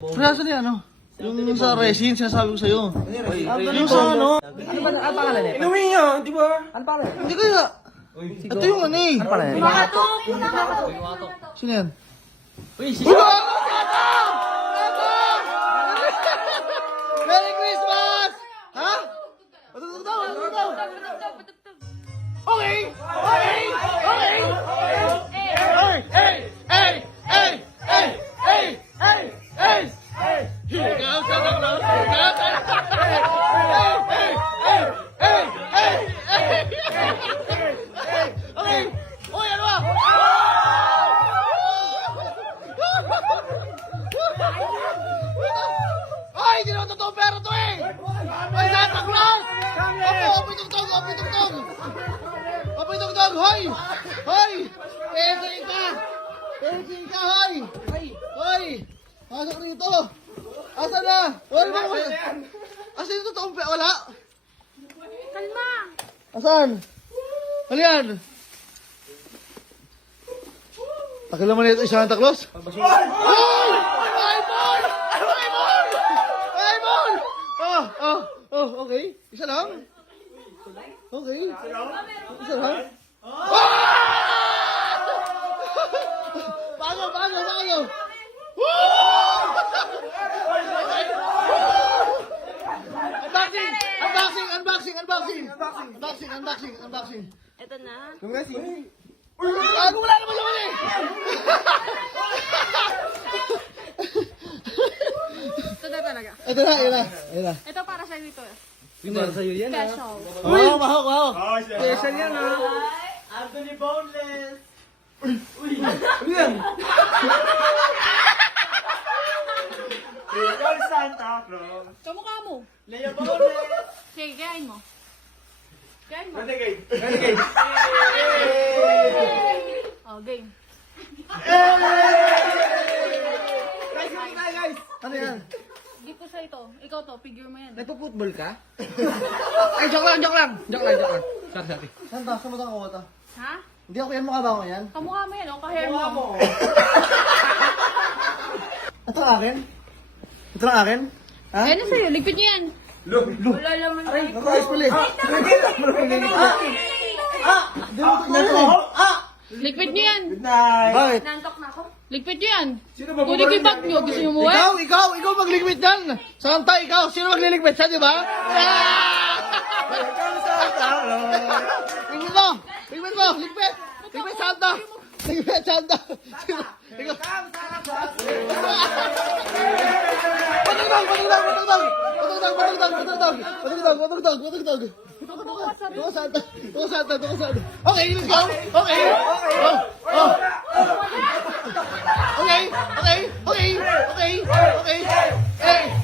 Prasa na ano? Yung sa resin, sinasabi ko sa'yo. Yung sa ano? Ano ba ang pangalan nito? Inumin niyo, di ba? Ano pangalan? Hindi kaya. Ito yung ano eh. Ano pangalan nito? Sino yan? Uy, si Merry Christmas! Ha? Patugtog daw, patugtog daw. Okay! Okay! Okay! Hey! Hey! Hey! Hey! Hey! Hey! Hey! Hey! Hey! Here comes Santa Claus! Here comes Santa Claus! Hey! Hey! Hey! Hey! Hey! Hey! Okay! Uy, ano ba? Ay, hindi naman totoo pera to eh! Ay, Santa Claus! Opo, tugtog, tugtog! Opo, tugtog, hoy! Hoy! Peking ka! Peking ka, hoy! Hoy! Pasok rito! Asan na? Wala ba? Asan yung totoong pera? Wala? Kalma! Asan? Ano yan? Takil naman ito, Santa Claus? Ay! Ay, boy! Ay, boy! Ay, boy! Okay. Isa lang? Okay. Isa lang? Bago! Unboxing! Ito na. Bago, wala naman naman eh! Ito na talaga. Ito na. Ito para sa'yo ito. Yung para sa'yo yan, ha? Special. Mahok. Special yan, ha? Anthony Boneless! Ano yan? Ikaw Santa Claus! Kamukha mo. Leo Boneless! Sige, kain mo. Kain mo. Renegade! Oh, game. Guys! Ano yan? Gift ko sa ito. Ikaw to, figure mo yan. Nagpo-football ka? Ay, joke lang. Sorry. Santa, saan mo ito kakuha ito? Ha? Hindi ako yan, mukha ba ako yan? Kamukha mo yan, oh. Ka-hair mo. Ito ang akin? Ito ang akin? Ha? Ano sa'yo? Ligpit niyo yan. Wala naman. Nakakayos pala eh. Di mo ito yan eh. Ligpit niyo yan. Good night! Bakit? Nantok na ako. Ligpit niyo yan. Sino ba Kunin ko yung bag niyo. Gusto niyo umuwi? Ikaw magliligpit yan. Santa, ikaw. Sino magliligpit siya, di ba? Ligpit mo. Ligpit. Ligpit, Santa. Ligpit, Santa. Ikaw. Patugtog. Tuwa Santa. Okay, let's go. Okay. Okay. Hey.